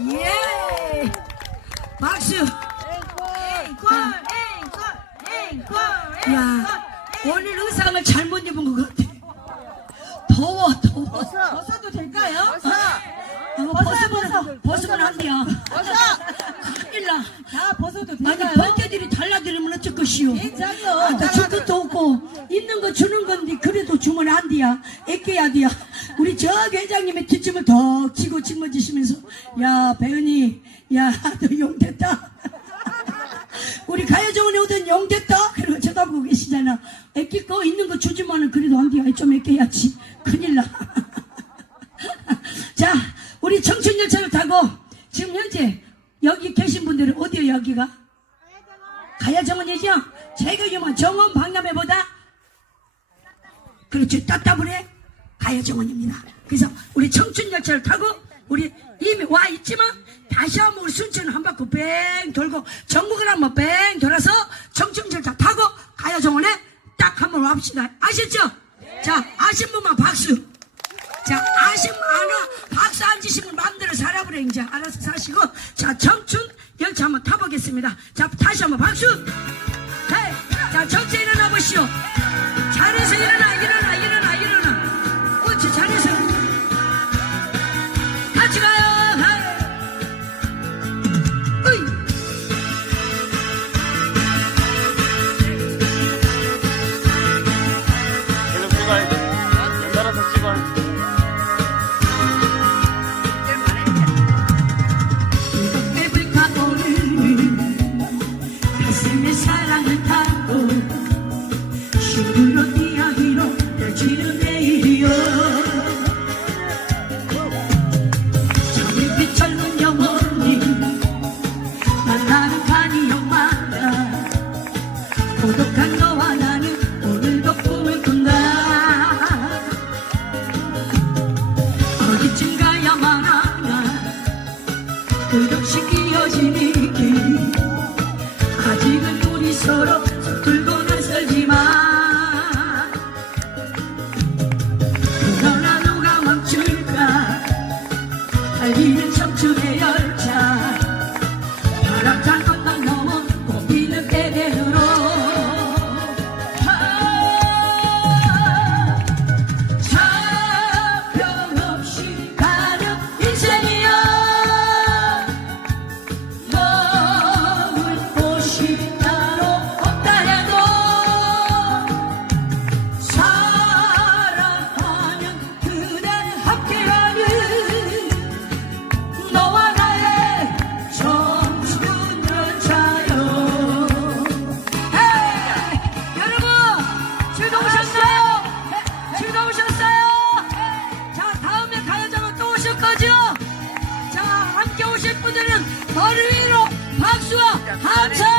예! 박수! 앵콜 앵콜 앵콜 야, 오늘 의상을 잘못 입은 것 같아. 더워, 더워. 벗어도 될까요? 이거 벗으면, 벗으면 안 돼요. 벗어 큰일 나. 다 벗어도 아니, 될까요? 벌떼들이 달라들으면 어쩔 것이오. 괜찮요 아, 나 줄 것도 없고, 있는 거 주는 건데, 그래도 주면 안 돼야. 애껴야 돼야. 우리 저 회장님의 뒷짐을 더 치고 짊어지시면서, 야, 배은이, 야, 너 용됐다. 우리 가요정원에 오던 용됐다? 그러고 쳐다보고 계시잖아. 애낄 거 있는 거 주지만은 그래도 안 돼야. 좀 애껴야지. 큰일 나. 자, 우리 청춘열차를 타고, 지금 현재, 여기 계신 분들은 어디요, 여기가? 가야정원이죠? 제가 유명한 정원 박람회보다 그렇죠 따따블해 가야정원입니다. 그래서 우리 청춘 열차를 타고 우리 이미 와 있지만 다시 한번 우리 순천을 한 바퀴 뺑 돌고 전국을 한번 뺑 돌아서 청춘 열차 타고 가야정원에 딱 한번 왑시다. 아셨죠? 자 아신 분만 박수. 자, 아심 많아. 박수 안 치시면 마음대로 살아버려, 이제. 알아서 사시고. 자, 청춘 열차 한번 타보겠습니다. 자, 다시 한번 박수! 자, 전체 일어나 보시오. 잘해서 일어나, 일어나. 사랑을 타고 시루로 이야기로 펼치는 내일이여 저녁빛 젊은 영혼이 만나는 간이역마다 고독한 너와 나는 오늘도 꿈을 꾼다. 어디쯤 가 거죠? 자 함께 오실 분들은 머리 위로 박수와 함성